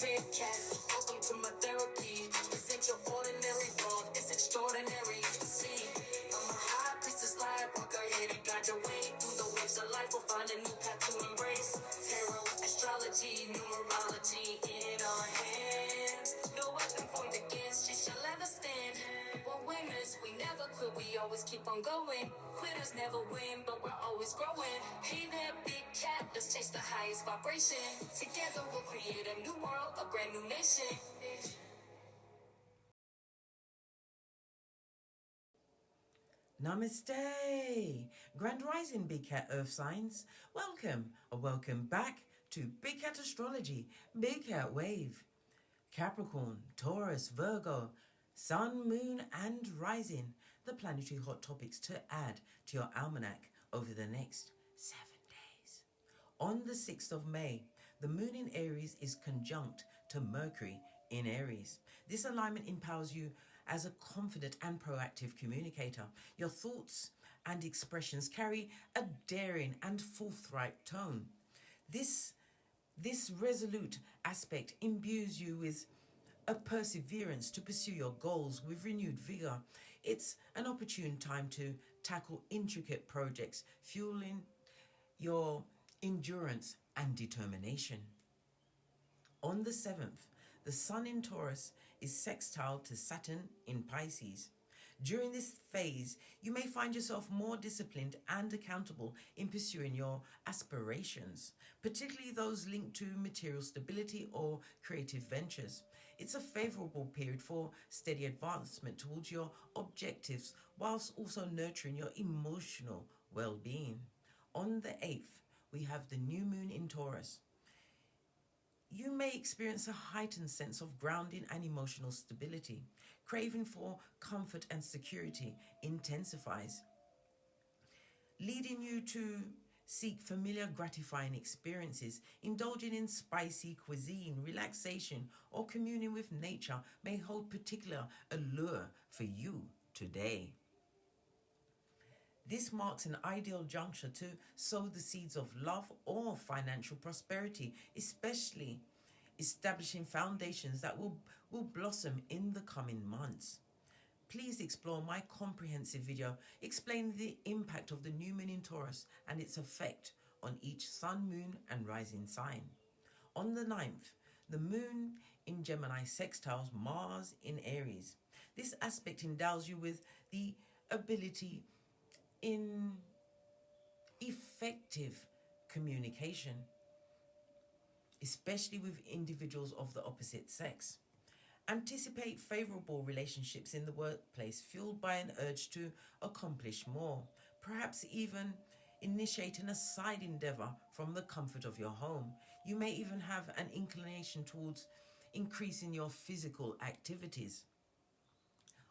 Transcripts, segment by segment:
big cat. Welcome to my therapy. This ain't your ordinary world, it's extraordinary. See, I'm a high priestess lightworker, here to guide your way through the waves of life. We'll find a new path to embrace. Tarot, astrology, numerology in our hands. No weapon formed against you shall ever stand. We're winners, we never quit, we always keep on going. Quitters never win, but we're always growing. Hey there, big cat, let's chase the highest vibration. Together we'll create a new world, a brand new nation. Namaste! Grand Rising Big Cat Earth Signs. Welcome or welcome back to Big Cat Astrology, Big Cat Wave. Capricorn, Taurus, Virgo, Sun, Moon and Rising. The planetary hot topics to add to your almanac over the next 7 days. On the 6th of May, the Moon in Aries is conjunct to Mercury in Aries. This alignment empowers you as a confident and proactive communicator. Your thoughts and expressions carry a daring and forthright tone. This resolute aspect imbues you with a perseverance to pursue your goals with renewed vigor. It's an opportune time to tackle intricate projects, fueling your endurance and determination. On the 7th, the Sun in Taurus is sextile to Saturn in Pisces. During this phase, you may find yourself more disciplined and accountable in pursuing your aspirations, particularly those linked to material stability or creative ventures. It's a favorable period for steady advancement towards your objectives, whilst also nurturing your emotional well-being. On the 8th, we have the new moon in Taurus. You may experience a heightened sense of grounding and emotional stability. Craving for comfort and security intensifies, leading you to seek familiar, gratifying experiences. Indulging in spicy cuisine, relaxation, or communing with nature may hold particular allure for you today. This marks an ideal juncture to sow the seeds of love or financial prosperity, especially establishing foundations that will blossom in the coming months. Please explore my comprehensive video explaining the impact of the new moon in Taurus and its effect on each sun, moon and rising sign. On the 9th, the moon in Gemini sextiles Mars in Aries. This aspect endows you with the ability in effective communication, especially with individuals of the opposite sex. Anticipate favorable relationships in the workplace, fueled by an urge to accomplish more, perhaps even initiating a side endeavor from the comfort of your home. You may even have an inclination towards increasing your physical activities.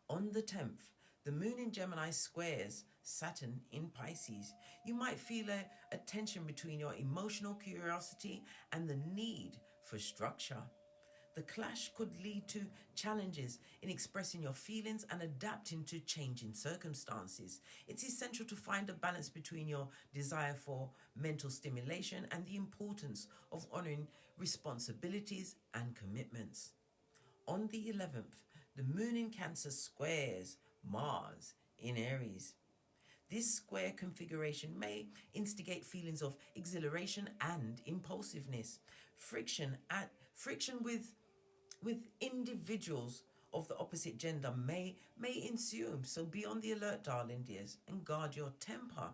On the 10th, the moon in Gemini squares Saturn in Pisces. You might feel a tension between your emotional curiosity and the need for structure. The clash could lead to challenges in expressing your feelings and adapting to changing circumstances. It's essential to find a balance between your desire for mental stimulation and the importance of honoring responsibilities and commitments. On the 11th, the moon in Cancer squares Mars in Aries. This square configuration may instigate feelings of exhilaration and impulsiveness. Friction with individuals of the opposite gender may ensue. So be on the alert, darling dears, and guard your temper.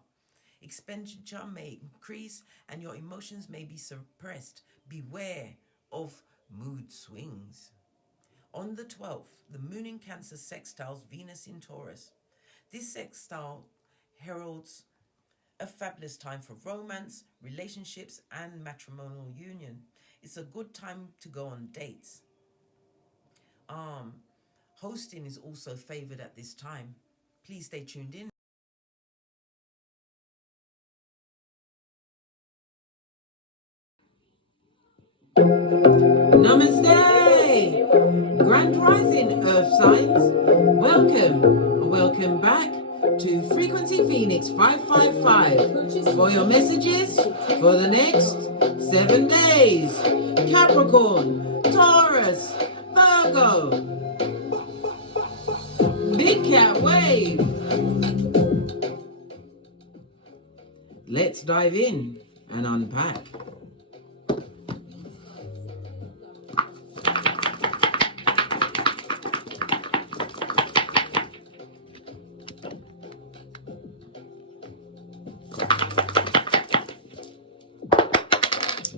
Expenditure may increase and your emotions may be suppressed. Beware of mood swings. On the 12th, the moon in Cancer sextiles Venus in Taurus. This sextile heralds a fabulous time for romance, relationships, and matrimonial union. It's a good time to go on dates. Hosting is also favored at this time. Please stay tuned in. Namaste! Grand Rising Earth Signs. Welcome back to Frequency Phoenix 555 for your messages for the next 7 days. Capricorn, Taurus, Virgo, Big Cat Wave. Let's dive in and unpack.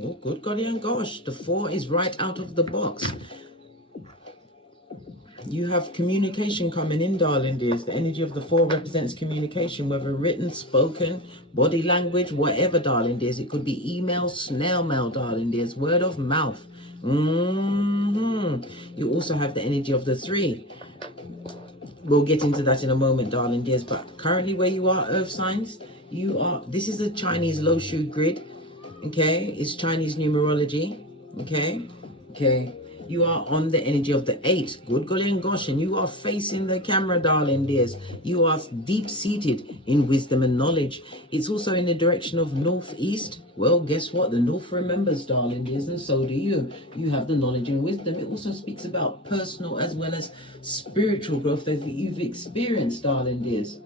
Oh, good golly and gosh, the 4 is right out of the box. You have communication coming in, darling dears. The energy of the 4 represents communication, whether written, spoken, body language, whatever, darling dears. It could be email, snail mail, darling dears, word of mouth. You also have the energy of the 3. We'll get into that in a moment, darling dears. But currently where you are, earth signs, you are, this is a Chinese low shoe grid. Okay, it's Chinese numerology. Okay. You are on the energy of the 8. Good golly and gosh, and you are facing the camera, darling dears. You are deep-seated in wisdom and knowledge. It's also in the direction of northeast. Well, guess what? The north remembers, darling dears, and so do you. You have the knowledge and wisdom. It also speaks about personal as well as spiritual growth that you've experienced, darling dears.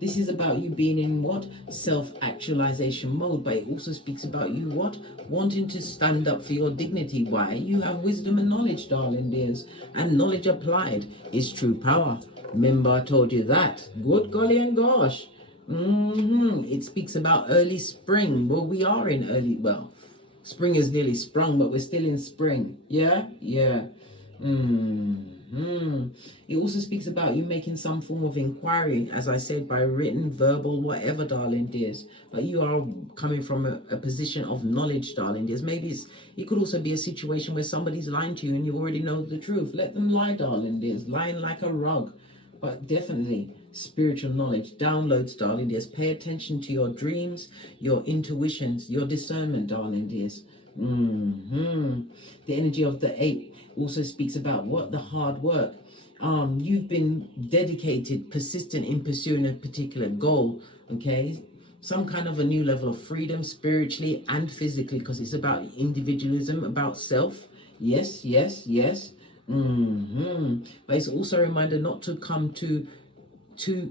This is about you being in what? Self-actualization mode. But it also speaks about you what? Wanting to stand up for your dignity. Why? You have wisdom and knowledge, darling dears. And knowledge applied is true power. Remember I told you that. Good golly and gosh. It speaks about early spring. Well, we are in early, well, spring is nearly sprung, but we're still in spring. Yeah? It also speaks about you making some form of inquiry, as I said, by written, verbal, whatever, darling dears. But you are coming from a position of knowledge, darling dears. Maybe it could also be a situation where somebody's lying to you and you already know the truth. Let them lie, darling dears. Lying like a rug. But definitely spiritual knowledge. Downloads, darling dears. Pay attention to your dreams, your intuitions, your discernment, darling dears. The energy of the 8 also speaks about what? The hard work. You've been dedicated, persistent in pursuing a particular goal, okay? Some kind of a new level of freedom spiritually and physically, because it's about individualism, about self. Yes. But it's also a reminder not to come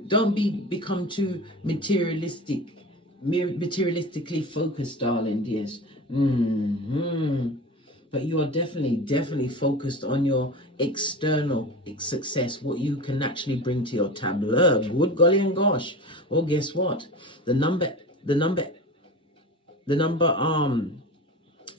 don't become too materialistically focused, darling dears. But you are definitely focused on your external success, what you can actually bring to your tableau. Good golly and gosh. Well, guess what? The number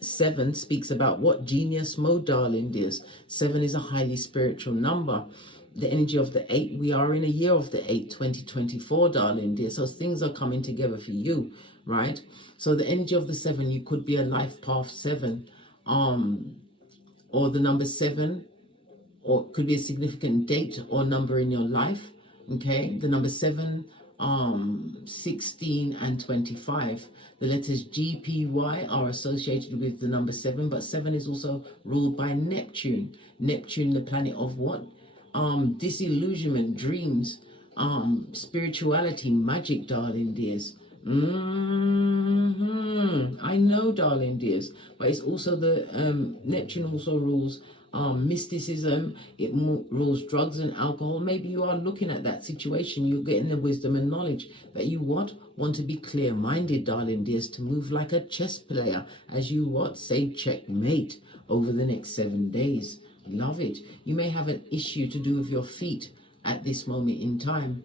7 speaks about what? Genius mode, darling dears. 7 is a highly spiritual number. The energy of the 8, we are in a year of the 8, 2024, darling dear. So things are coming together for you, right? So the energy of the 7, you could be a life path 7. Or the number 7, or could be a significant date or number in your life. Okay, the number 7, 16 and 25. The letters G, P, Y are associated with the number 7, but 7 is also ruled by Neptune. Neptune, the planet of what? Disillusionment, dreams, spirituality, magic, darling dears. I know, darling dears, but it's also the Neptune also rules mysticism. It rules drugs and alcohol. Maybe you are looking at that situation, you're getting the wisdom and knowledge that you want to be clear-minded, darling dears, to move like a chess player as you say checkmate over the next 7 days. Love it. You may have an issue to do with your feet at this moment in time.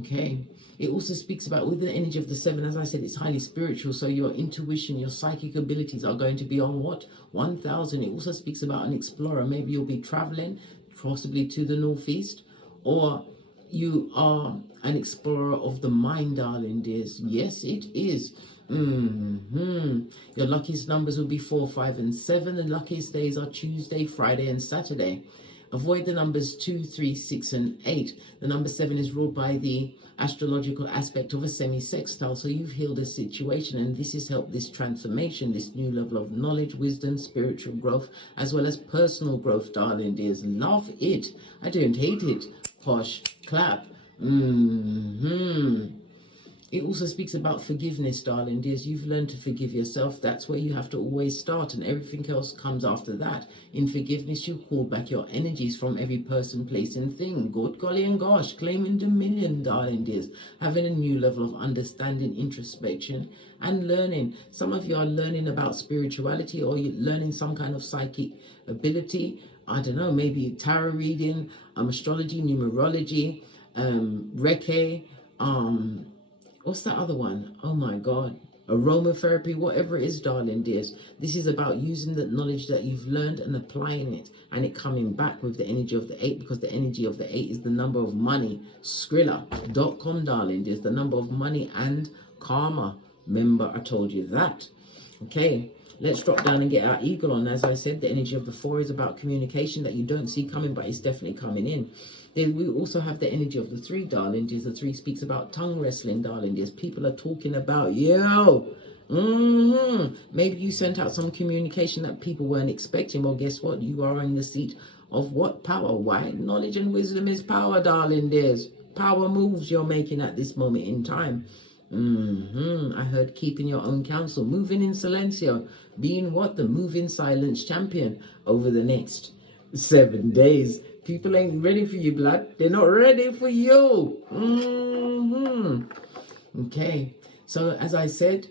Okay. It also speaks about, with the energy of the 7, as I said, it's highly spiritual. So your intuition, your psychic abilities are going to be on what? 1000. It also speaks about an explorer. Maybe you'll be traveling, possibly to the northeast, or you are an explorer of the mind, darling dears. Yes, it is. Your luckiest numbers will be 4, 5, and 7. The luckiest days are Tuesday, Friday, and Saturday. Avoid the numbers 2, 3, 6, and 8. The number 7 is ruled by the astrological aspect of a semi-sextile. So you've healed a situation, and this has helped this transformation, this new level of knowledge, wisdom, spiritual growth, as well as personal growth, darling dears. Love it. I don't hate it. Posh. Clap. It also speaks about forgiveness, darling dears. You've learned to forgive yourself. That's where you have to always start, and everything else comes after that. In forgiveness, you call back your energies from every person, place, and thing. Good golly and gosh, claiming dominion, darling dears. Having a new level of understanding, introspection, and learning. Some of you are learning about spirituality, or you're learning some kind of psychic ability. I don't know, maybe tarot reading, astrology, numerology, Reiki, what's that other one? Oh my God. Aromatherapy, whatever it is, darling dears. This is about using the knowledge that you've learned and applying it, and it coming back with the energy of the 8, because the energy of the 8 is the number of money. Skrilla.com, darling dears, the number of money and karma. Remember, I told you that. Okay, let's drop down and get our eagle on. As I said, the energy of the 4 is about communication that you don't see coming, but it's definitely coming in. Then we also have the energy of the 3, darling dears. The 3 speaks about tongue wrestling, darling dears. People are talking about you. Maybe you sent out some communication that people weren't expecting. Well, guess what? You are in the seat of what power? Why? Knowledge and wisdom is power, darling dears. Power moves you're making at this moment in time. I heard keeping your own counsel, moving in silencio, being what? The moving silence champion over the next 7 days. People ain't ready for you, blood. They're not ready for you. Okay, so as I said,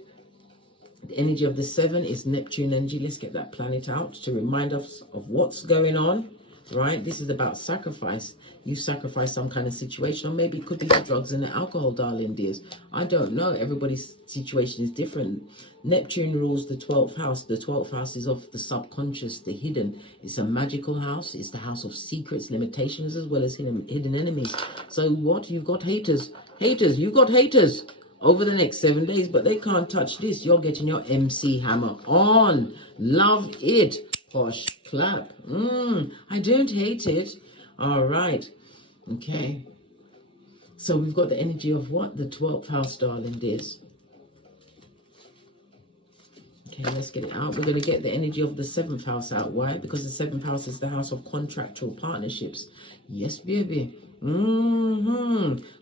the energy of the 7 is Neptune energy. Let's get that planet out to remind us of what's going on, right? This is about sacrifice. You sacrifice some kind of situation, or maybe it could be the drugs and the alcohol, darling dears. I don't know. Everybody's situation is different. Neptune rules the 12th house. The 12th house is of the subconscious, the hidden. It's a magical house. It's the house of secrets, limitations, as well as hidden enemies. So what? You've got haters. Haters. You've got haters over the next 7 days, but they can't touch this. You're getting your MC hammer on. Love it. Posh clap. I don't hate it. All right. Okay. So we've got the energy of what? The 12th house, darling dears. Okay, let's get it out. We're going to get the energy of the 7th house out. Why? Because the 7th house is the house of contractual partnerships. Yes, baby.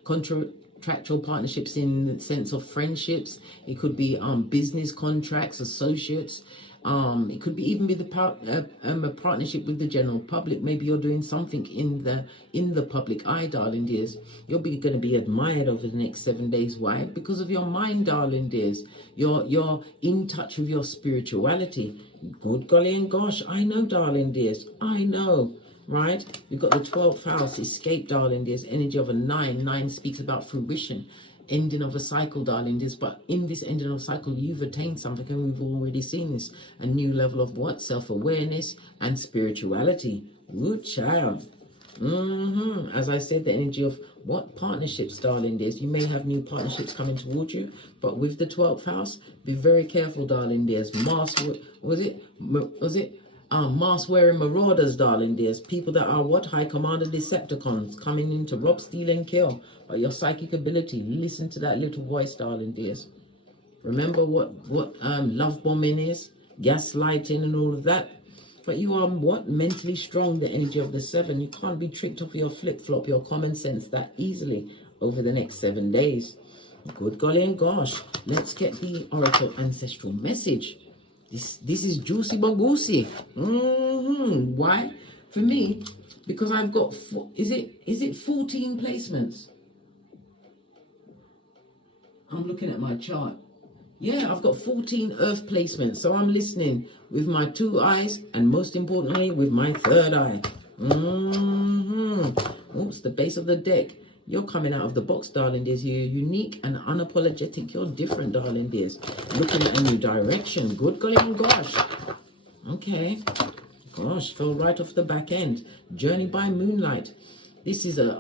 Contractual partnerships in the sense of friendships. It could be business contracts, associates. It could be even be a partnership with the general public. Maybe you're doing something in the public eye, darling dears. You're going to be admired over the next 7 days. Why? Because of your mind, darling dears. You're in touch with your spirituality. Good golly and gosh, I know, darling dears. I know. Right? You've got the 12th house, escape, darling dears. Energy of a 9. 9 speaks about fruition. Ending of a cycle, darling dears. But in this ending of a cycle, you've attained something, and we've already seen this. A new level of what? Self-awareness and spirituality. Good child. As I said, the energy of what? Partnerships, darling dears. You may have new partnerships coming towards you, but with the 12th house, be very careful, darling dears. Mask wearing marauders, darling dears. People that are what? High commander Decepticons coming in to rob, steal, and kill. But your psychic ability, listen to that little voice, darling dears. Remember what love bombing is, gaslighting, and all of that. But you are what? Mentally strong, the energy of the 7. You can't be tricked off your flip-flop, your common sense that easily over the next 7 days. Good golly and gosh. Let's get the Oracle Ancestral message. This is juicy bagoosey. Why? For me, because I've got, is it 14 placements? I'm looking at my chart. Yeah, I've got 14 earth placements. So I'm listening with my 2 eyes, and most importantly, with my 3rd eye. Oops, the base of the deck. You're coming out of the box, darling dears. You're unique and unapologetic. You're different, darling dears. Looking at a new direction. Good golly and gosh. Okay. Gosh, fell right off the back end. Journey by moonlight. This is a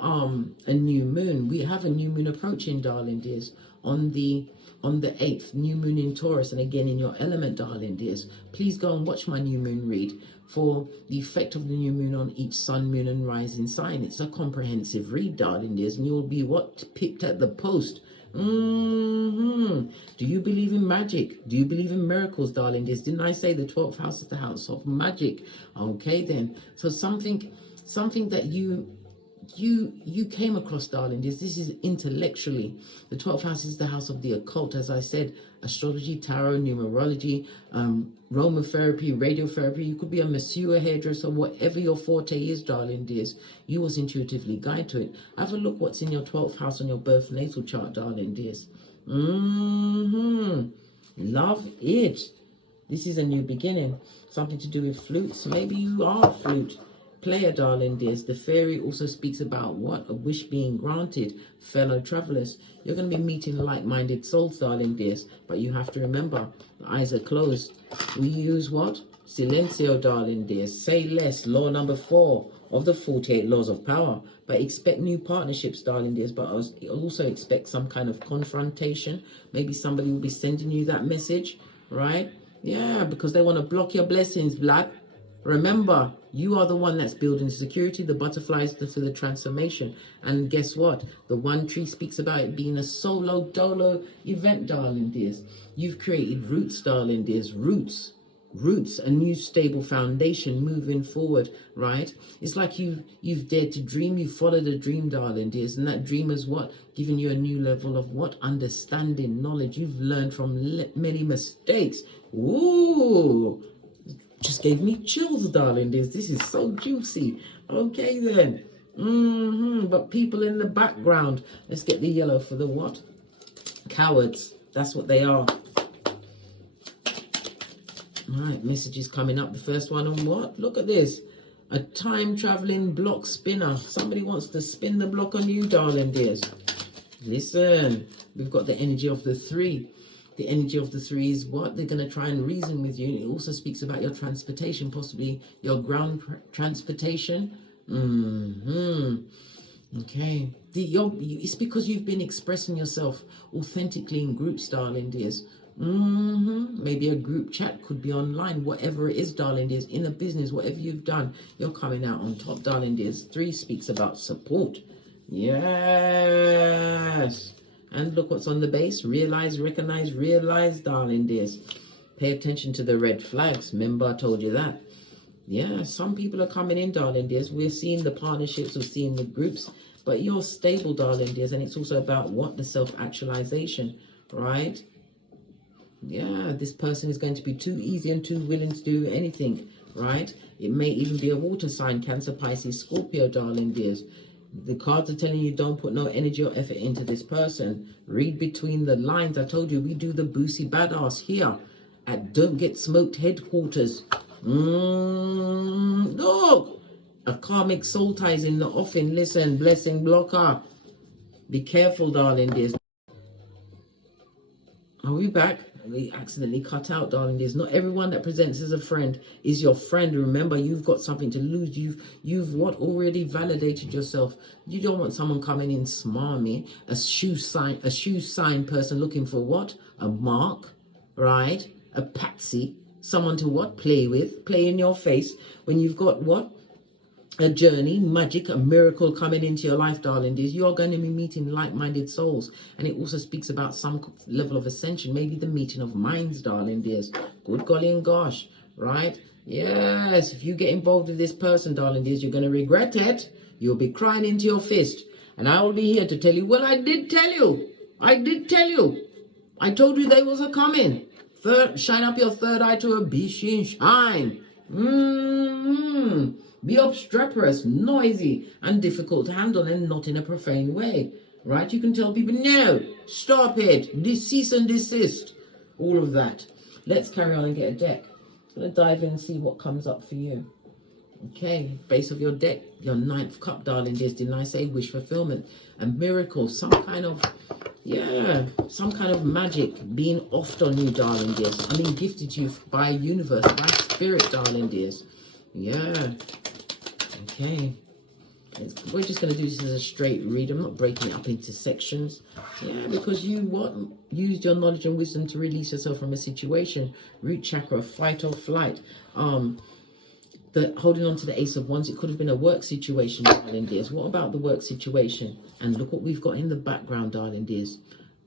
new moon. We have a new moon approaching, darling dears, on the 8th, new moon in Taurus, and again in your element, darling dears. Please go and watch my new moon read for the effect of the new moon on each sun, moon, and rising sign. It's a comprehensive read, darling dears, and you'll be what? Picked at the post. Do you believe in magic? Do you believe in miracles, darling dears? Didn't I say the 12th house is the house of magic? Okay then. So something that you you came across, darling, this is intellectually. The 12th house is the house of the occult, as I said. Astrology, tarot, numerology, aromatherapy, radiotherapy. You could be a masseur, hairdresser, whatever your forte is, darling dears. You was intuitively guided to it. Have a look what's in your 12th house on your birth natal chart, darling dears. Love it. This is a new beginning. Something to do with flutes. Maybe you are a flute player, darling dears. The fairy also speaks about what? A wish being granted. Fellow travelers, you're going to be meeting like-minded souls, darling dears. But you have to remember, the eyes are closed. We use what? Silencio, darling dears. Say less. Law number 4 of the 48 laws of power. But expect new partnerships, darling dears. But also expect some kind of confrontation. Maybe somebody will be sending you that message, right? Yeah, because they want to block your blessings, blood. Remember, you are the one that's building security. The butterflies for the transformation. And guess what? The one tree speaks about it being a solo dolo event, darling dears. You've created roots, darling dears. Roots, a new stable foundation moving forward, right? It's like you've dared to dream. You followed a dream, darling dears. And that dream is what? Giving you a new level of what? Understanding, knowledge. You've learned from many mistakes. Ooh. Just gave me chills, darling. This is so juicy. Okay, then. But people in the background. Let's get the yellow for the what? Cowards. That's what they are. All right, messages coming up. The first one on what? Look at this. A time-traveling block spinner. Somebody wants to spin the block on you, darling dears. Listen, we've got the energy of the 3. The energy of the 3 is what? They're going to try and reason with you. It also speaks about your transportation, possibly your ground transportation. Okay. It's because you've been expressing yourself authentically in groups, darling dears. Maybe a group chat could be online, whatever it is, darling dears. In a business, whatever you've done, you're coming out on top, darling dears. 3 speaks about support. Yes. And look what's on the base. Realize, recognize, realize, darling dears. Pay attention to the red flags. Remember, I told you that. Yeah, some people are coming in, darling dears. We're seeing the partnerships, we're seeing the groups. But you're stable, darling dears. And it's also about what? The self-actualization, right? Yeah, this person is going to be too easy and too willing to do anything, right? It may even be a water sign, Cancer, Pisces, Scorpio, darling dears. The cards are telling you don't put no energy or effort into this person. Read between the lines. I told you we do the Boosie Badass here at Don't Get Smoked headquarters. Look, a karmic soul ties in the offing. Listen, blessing blocker. Be careful, darling dears. Are we back? We accidentally cut out, darling dears. Not everyone that presents as a friend is your friend. Remember, you've got something to lose. You've what? Already validated yourself. You don't want someone coming in smarmy, a shoe sign person looking for what? A mark, right? A patsy, someone to what? Play with, play in your face when you've got what? A journey, magic, a miracle coming into your life, darling dears. You are going to be meeting like-minded souls. And it also speaks about some level of ascension. Maybe the meeting of minds, darling dears. Good golly and gosh, right? Yes, if you get involved with this person, darling dears, you're going to regret it. You'll be crying into your fist. And I will be here to tell you, well, I did tell you. I did tell you. I told you they was a coming. Shine up your third eye to a beachy shine. Be obstreperous, noisy, and difficult to handle, and not in a profane way, right? You can tell people, no, stop it, cease and desist, all of that. Let's carry on and get a deck. I'm going to dive in and see what comes up for you. Okay, base of your deck, your 9th cup, darling dears. Didn't I say wish fulfillment? A miracle, some kind of magic being offed on you, darling dears. I mean, gifted to you by universe, by spirit, darling dears. Yeah. Okay. We're just going to do this as a straight read. I'm not breaking it up into sections. Yeah, because you used your knowledge and wisdom to release yourself from a situation. Root chakra, fight or flight. Holding on to the Ace of Wands, it could have been a work situation, darling dears. What about the work situation? And look what we've got in the background, darling dears.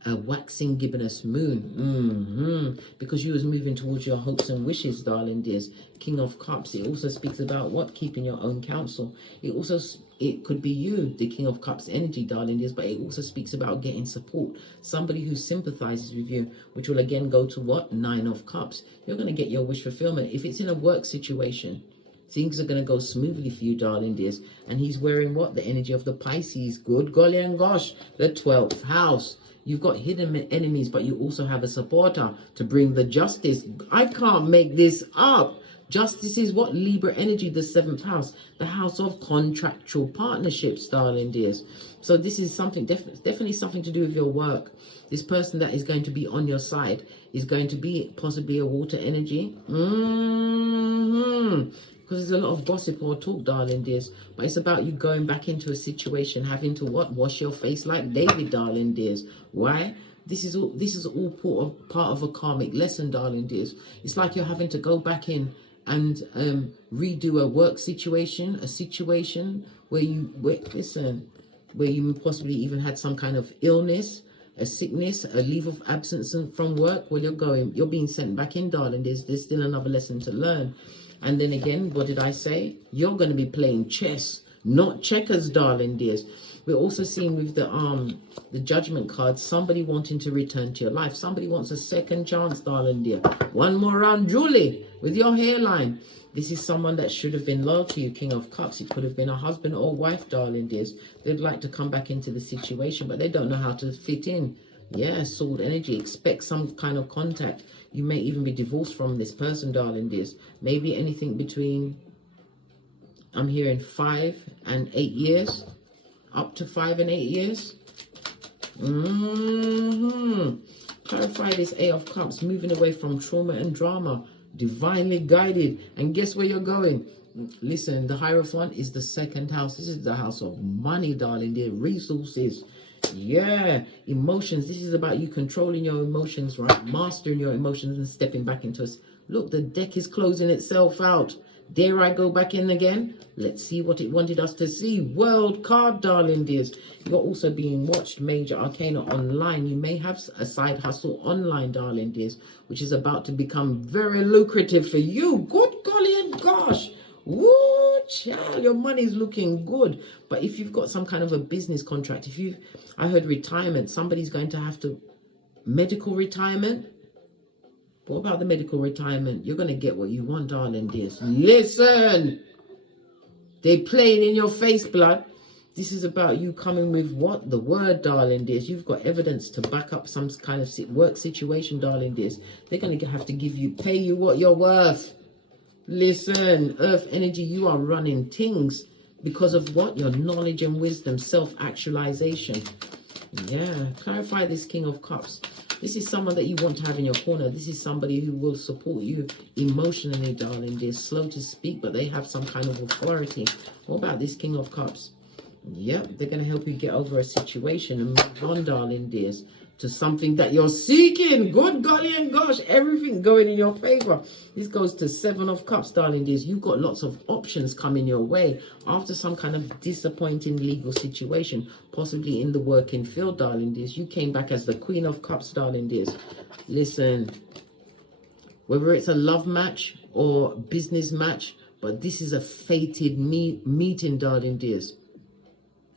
a waxing gibbonous moon. Because you was moving towards your hopes and wishes, darling dears. King of Cups. It also speaks about what? Keeping your own counsel. It could be you, the King of Cups energy, darling dears, but it also speaks about getting support. Somebody who sympathizes with you, which will again go to what? 9 of Cups. You're going to get your wish fulfillment. If it's in a work situation, things are going to go smoothly for you, darling dears. And he's wearing what? The energy of the Pisces. Good golly and gosh. The 12th house. You've got hidden enemies, but you also have a supporter to bring the justice. I can't make this up. Justice is what? Libra energy, the 7th house. The house of contractual partnerships, darling dears. So this is something, definitely something to do with your work. This person that is going to be on your side is going to be possibly a water energy. Because there's a lot of gossip or talk, darling dears. But it's about you going back into a situation, having to what? Wash your face like David, darling dears. Why? This is all part of a karmic lesson, darling dears. It's like you're having to go back in and redo a work situation, a situation where you possibly even had some kind of illness, a sickness, a leave of absence from work. Well, you're being sent back in, darling. There's still another lesson to learn. And then again, what did I say? You're going to be playing chess, not checkers, darling dears. We're also seeing with the judgment card, somebody wanting to return to your life. Somebody wants a second chance, darling dear. One more round, Julie, with your hairline. This is someone that should have been loyal to you, King of Cups. It could have been a husband or wife, darling dears. They'd like to come back into the situation, but they don't know how to fit in. Yeah, sword energy. Expect some kind of contact. You may even be divorced from this person, darling dears. Maybe anything between, I'm hearing 5 and 8 years. Up to 5 and 8 years. Clarify this A of Cups. Moving away from trauma and drama. Divinely guided. And guess where you're going? Listen, the Hierophant is the 2nd house. This is the house of money, darling dear. Resources. Yeah. Emotions. This is about you controlling your emotions, right? Mastering your emotions and stepping back into us. Look, the deck is closing itself out. Dare I go back in again? Let's see what it wanted us to see. World card, darling dears. You're also being watched. Major Arcana online. You may have a side hustle online, darling dears, which is about to become very lucrative for you. Good golly and gosh. Woo, child, your money's looking good. But if you've got some kind of a business contract, I heard retirement, somebody's going to have to, medical retirement. What about the medical retirement? You're going to get what you want, darling dears. Listen! They playing in your face, blood. This is about you coming with what? The word, darling dears. You've got evidence to back up some kind of work situation, darling dears. They're going to have to pay you what you're worth. Listen, earth energy, you are running things because of what? Your knowledge and wisdom, self-actualization. Yeah, clarify this King of Cups. This is someone that you want to have in your corner. This is somebody who will support you emotionally, darling. They're slow to speak, but they have some kind of authority. What about this King of Cups? Yep, they're going to help you get over a situation and move on, darling dears, to something that you're seeking. Good golly and gosh, everything going in your favor. This goes to 7 of Cups, darling dears. You've got lots of options coming your way after some kind of disappointing legal situation, possibly in the working field, darling dears. You came back as the Queen of Cups, darling dears. Listen, whether it's a love match or business match, but this is a fated meeting, darling dears.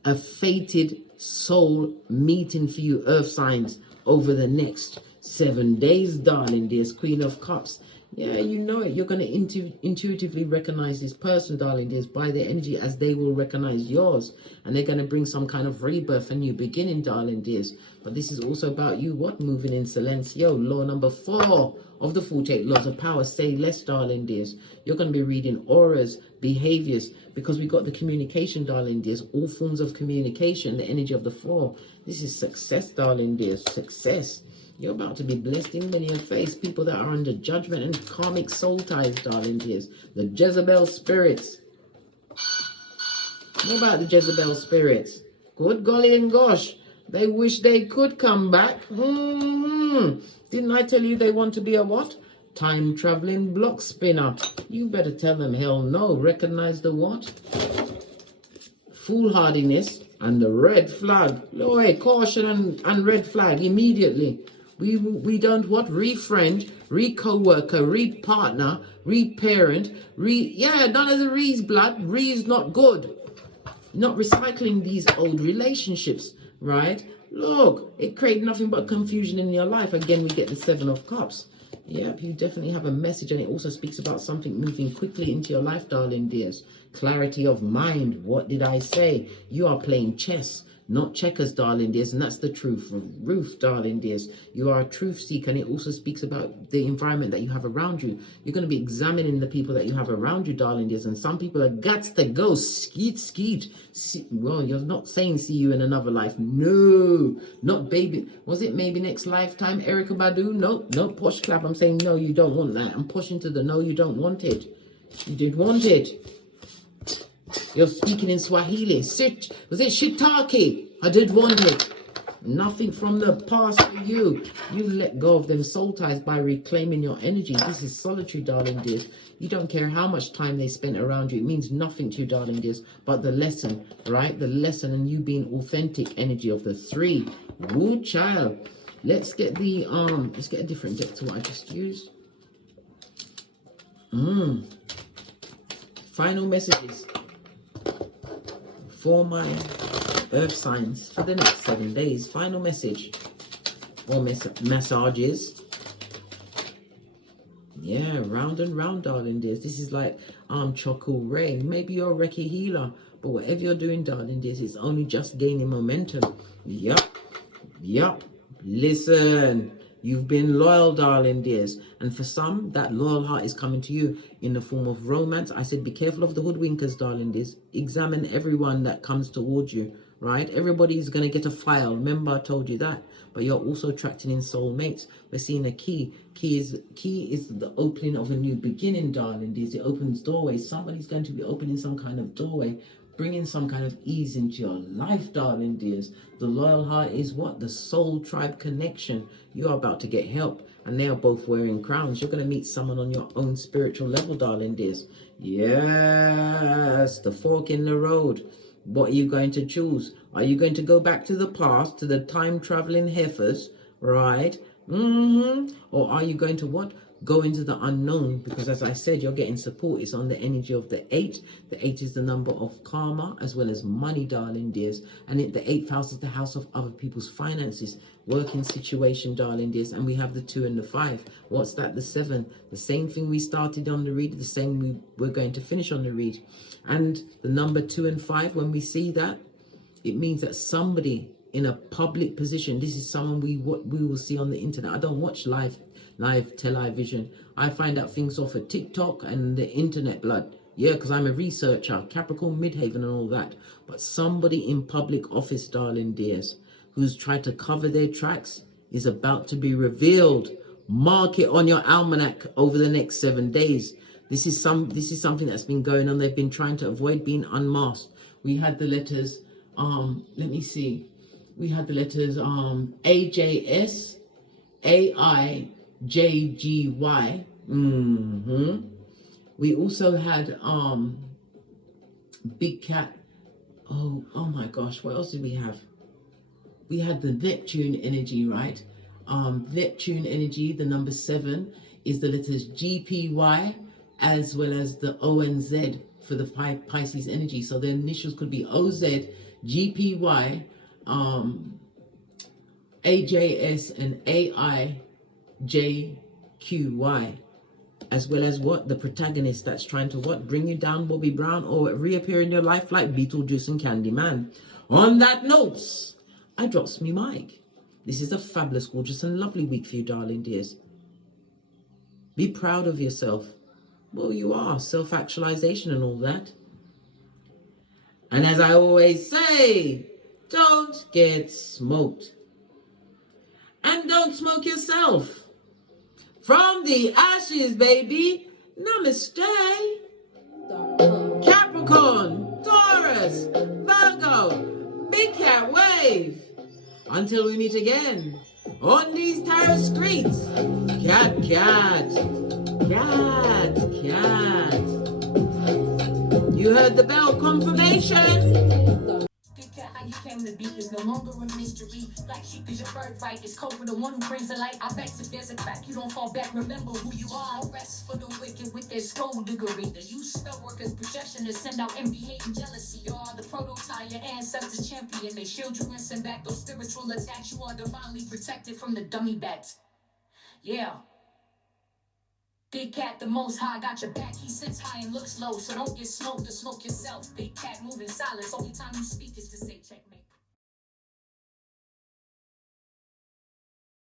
A fated soul meeting for you, earth signs, over the next 7 days, darling dears. Queen of Cups. Yeah, you know it. You're going to intuitively recognize this person, darling dears, by their energy, as they will recognize yours. And they're going to bring some kind of rebirth, a new beginning, darling dears. But this is also about you, what? Moving in Silencio. Law number 4 of the 48 laws of power. Say less, darling dears. You're going to be reading auras, behaviors, because we got the communication, darling dears. All forms of communication, the energy of the 4. This is success, darling dears. Success. You're about to be blessed in when you face people that are under judgment and karmic soul ties, darling dears. The Jezebel spirits. What about the Jezebel spirits? Good golly and gosh. They wish they could come back. Didn't I tell you they want to be a what? Time traveling block spinner. You better tell them hell no. Recognize the what? Foolhardiness. And the red flag, Lord, caution and red flag immediately. We don't what? Re-friend, re-co-worker, re-partner, re-parent, none of the re's blood. Re is not good. Not recycling these old relationships, right? Look, it creates nothing but confusion in your life. Again, we get the 7 of Cups. Yep, you definitely have a message, and it also speaks about something moving quickly into your life, darling dears. Clarity of mind. What did I say? You are playing chess, not checkers, darling dears, and that's the truth. Roof, darling dears. You are a truth seeker, and it also speaks about the environment that you have around you. You're going to be examining the people that you have around you, darling dears, and some people are guts to go. Skeet. Well, you're not saying see you in another life. No, not baby. Was it maybe next lifetime, Erica Badu? No, push clap. I'm saying no, you don't want that. I'm pushing to the no, you don't want it. You did want it. You're speaking in Swahili. Was it shiitake? I did want it. Nothing from the past for you. You let go of them soul ties by reclaiming your energy. This is solitary, darling dears. You don't care how much time they spent around you. It means nothing to you, darling dears. But the lesson, right? The lesson and you being authentic energy of the 3. Woo, child. Let's get the let's get a different deck to what I just used. Final messages for my earth signs for the next 7 days. Final message or massages. Yeah, round and round, darling dears. This is like Choco Ray. Maybe you're a Reiki healer, but whatever you're doing, darling dears, it's only just gaining momentum. Yup. Listen, you've been loyal, darling dears, and for some, that loyal heart is coming to you in the form of romance. I said, be careful of the hoodwinkers, darling dears. Examine everyone that comes towards you, right? Everybody's going to get a file. Remember, I told you that. But you're also attracting in soulmates. We're seeing a key. Key is the opening of a new beginning, darling dears. It opens doorways. Somebody's going to be opening some kind of doorway, bringing some kind of ease into your life, darling dears. The loyal heart is what? The soul tribe connection. You are about to get help, and they are both wearing crowns. You're going to meet someone on your own spiritual level, darling dears. Yes, the fork in the road. What are you going to choose? Are you going to go back to the past, to the time-traveling heifers, right? Or are you going to what? Go into the unknown, because as I said, you're getting support. It's on the energy of the 8. The 8 is the number of karma as well as money, darling dears. And the 8th house is the house of other people's finances, working situation, darling dears. And we have the 2 and the 5. What's that? The 7. The same thing we started on the read, the same we're going to finish on the read. And the number 2 and 5, when we see that, it means that somebody in a public position, this is someone we will see on the internet. I don't watch live television. I find out things off of TikTok and the internet, blood. Yeah, because I'm a researcher, Capricorn, Midhaven and all that. But somebody in public office, darling dears, who's tried to cover their tracks is about to be revealed. Mark it on your almanac over the next 7 days. This is something that's been going on. They've been trying to avoid being unmasked. We had the letters, let me see. We had the letters AJS, AIJGY. We also had Big Cat. Oh my gosh, what else did we have? We had the Neptune energy, right? Neptune energy, the number 7 is the letters GPY as well as the ONZ for the Pisces energy. So the initials could be OZ, GPY, AJS and AIJQY, as well as what? The protagonist that's trying to what? Bring you down, Bobby Brown, or reappear in your life like Beetlejuice and Candyman. On that note, I drops me mic. This is a fabulous, gorgeous and lovely week for you, darling dears. Be proud of yourself. Well, you are. Self-actualization and all that. And as I always say, don't get smoked. And don't smoke yourself. From the ashes, baby. Namaste. Capricorn, Taurus, Virgo, Big Cat Wave. Until we meet again on these tarot streets. Cat, cat. Cat, cat. You heard the bell confirmation? came to be is no longer a mystery. Black sheep is your birthright. It's code for the one who brings the light. I bet if there's a crack, you don't fall back. Remember who you are. No rest for the wicked with their skullduggery. The use spell workers' projection to send out envy, hate, and jealousy. You are the prototype, your ancestors champion. They shield you and send back those spiritual attacks. You are divinely protected from the dummy bats. Yeah. Big cat, the most high, got your back. He sits high and looks low, so don't get smoked or smoke yourself. Big cat moving silence. Only time you speak